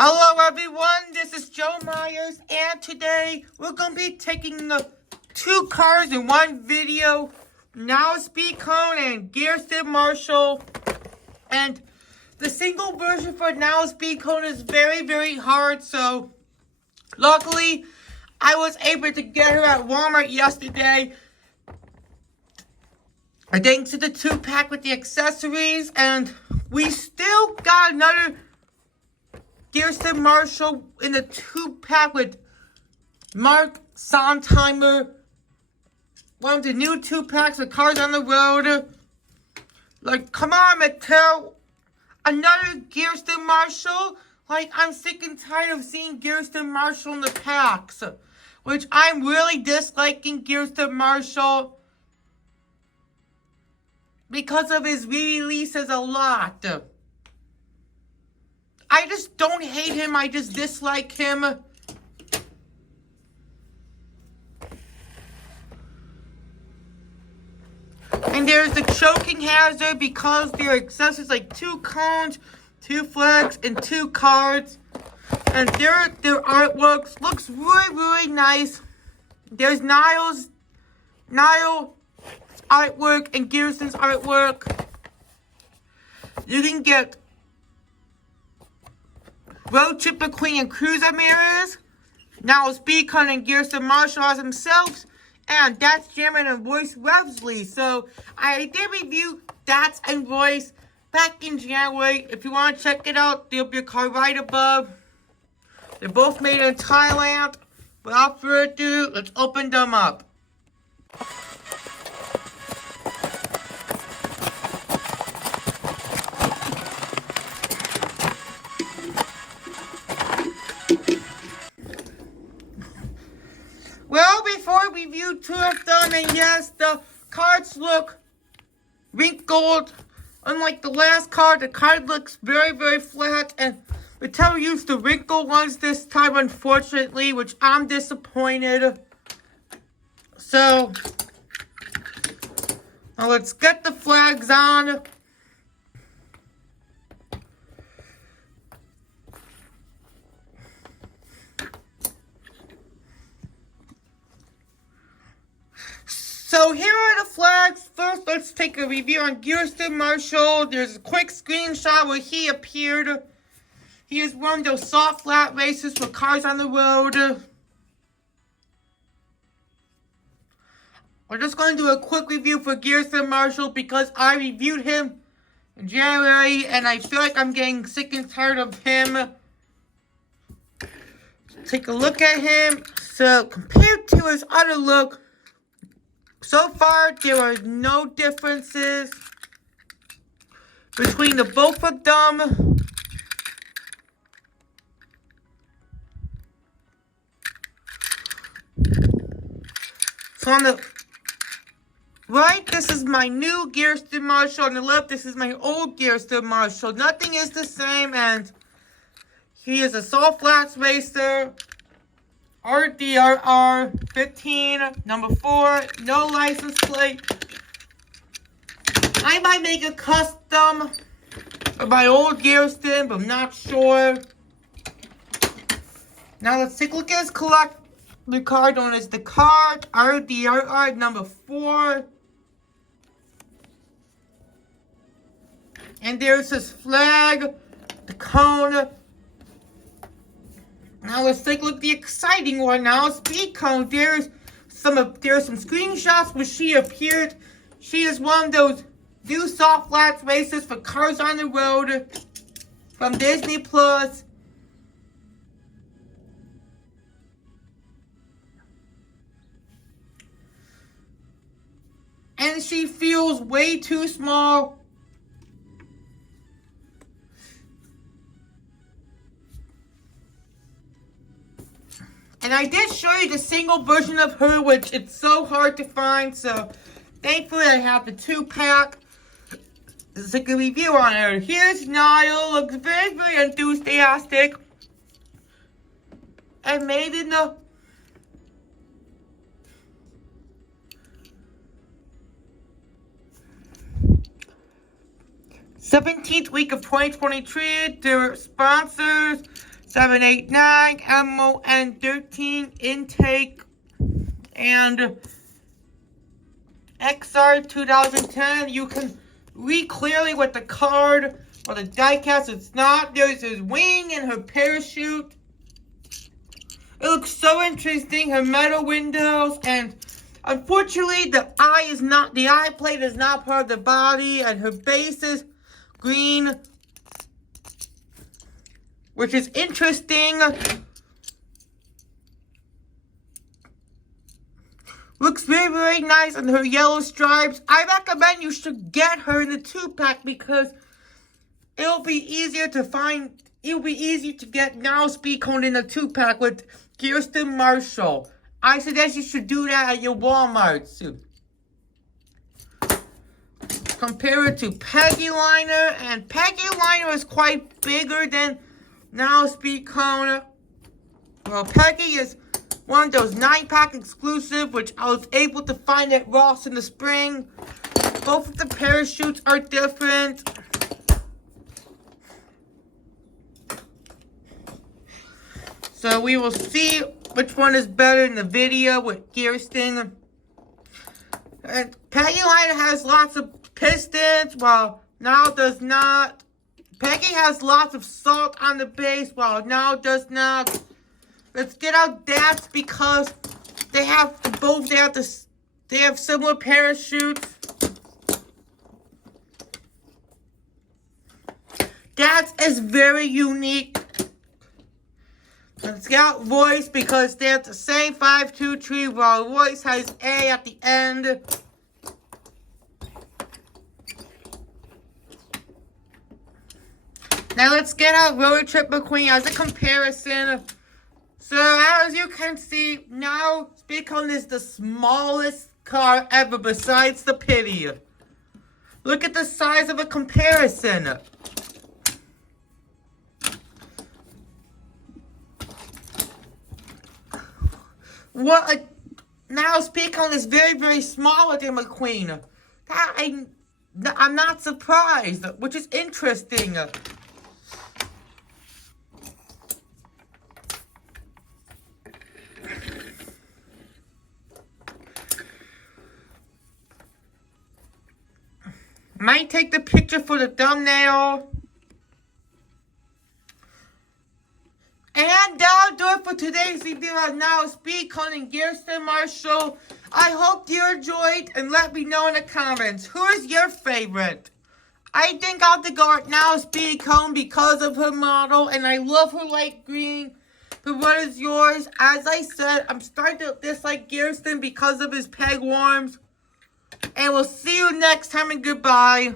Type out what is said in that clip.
Hello everyone, this is Joe Myers, and today we're going to be taking the two cars in one video, Nile Speedcone and Gearsten Marshall. And the single version for Nile Speedcone is very hard, so luckily I was able to get her at Walmart yesterday. Thanks to the 2-pack with the accessories, and we still got another Gearsten Marshall in the 2-pack with Mark Sondheimer. One of the new 2-packs with cars on the road. Like, come on, Mattel. Another Gearsten Marshall? Like, I'm sick and tired of seeing Gearsten Marshall in the packs. Which I'm really disliking Gearsten Marshall because of his re-releases a lot. I just don't hate him, I just dislike him. And there's the choking hazard because there are accessories like 2 cones, 2 flags, and 2 cards. And their artwork looks really nice. There's Nile's artwork and Gearsten's artwork. You can get Road Trip McQueen and Cruiser mirrors. Now Speedcone and Gearsten Marshall as themselves. And That's German and Royce Revsley. So I did review That's and Royce back in January. If you want to check it out, there'll be a card right above. They're both made in Thailand. Without further ado, let's open them up. Well, before I review 2 of them, and yes, the cards look wrinkled. Unlike the last card, the card looks very flat, and Mattel used the wrinkled ones this time, unfortunately, which I'm disappointed. So, now let's get the flags on. So here are the flags. First, let's take a review on Gearsten Marshall. There's a quick screenshot where he appeared. He is one of those soft flat racers for cars on the road. We're just going to do a quick review for Gearsten Marshall because I reviewed him in January and I feel like I'm getting sick and tired of him. Take a look at him. So compared to his other look, so far, there are no differences between the both of them. So on the right, this is my new Gearsten Marshall. On the left, this is my old Gearsten Marshall. Nothing is the same, and he is a soft flats racer. RDRR 15, number 4, no license plate. I might make a custom of my old Gearsten, but I'm not sure. Now let's take a look at his collector card known as the card, RDRR number 4. And there's his flag, the cone. Now let's take a look at the exciting one now. Speedcone. There's some screenshots where she appeared. She is one of those new soft flats racers for cars on the road from DisneyPlus. And she feels way too small. And I did show you the single version of her, which it's so hard to find. So, thankfully, I have the 2-pack. Let's take a review on her. Here's Nile. Looks very enthusiastic. And made in the 17th week of 2023. Their sponsors, 789 MON13 intake and XR 2010. You can read clearly with the card or the diecast. It's not. There's his wing and her parachute. It looks so interesting. Her metal windows, and unfortunately the eye plate is not part of the body, and her base is green, which is interesting. Looks very, very nice, and her yellow stripes. I recommend you should get her in the 2-pack because it'll be easier to find. It'll be easy to get Nile Speedcone in a 2-pack with Gearsten Marshall. I suggest you should do that at your Walmart soon. Compare it to Peggy Liner, and Peggy Liner is quite bigger than Nile Speedcone. Well, Peggy is one of those 9-pack exclusive, which I was able to find at Ross in the spring. Both of the parachutes are different. So we will see which one is better in the video with Gearsten. And Peggy Liner has lots of pistons, while Nile does not. Peggy has lots of salt on the base, while Nile does not. Let's get out Dad's because they have similar parachutes. Dad's is very unique. Let's get out Royce because they have the same 5-2 tree, while Royce has A at the end. Now let's get out Road Trip McQueen as a comparison. So as you can see, now Speedcone is the smallest car ever besides the Pity. Look at the size of a comparison. Now Speedcone is very, very smaller than McQueen. I'm not surprised, which is interesting. Might take the picture for the thumbnail. And that'll do it for today's review of Nile Speedcone and Gearsten Marshall. I hope you enjoyed, and let me know in the comments, who is your favorite? I think I'll go with Nile Speedcone because of her model, and I love her light green. But what is yours? As I said, I'm starting to dislike Gearsten because of his peg worms. And we'll see you next time, and goodbye.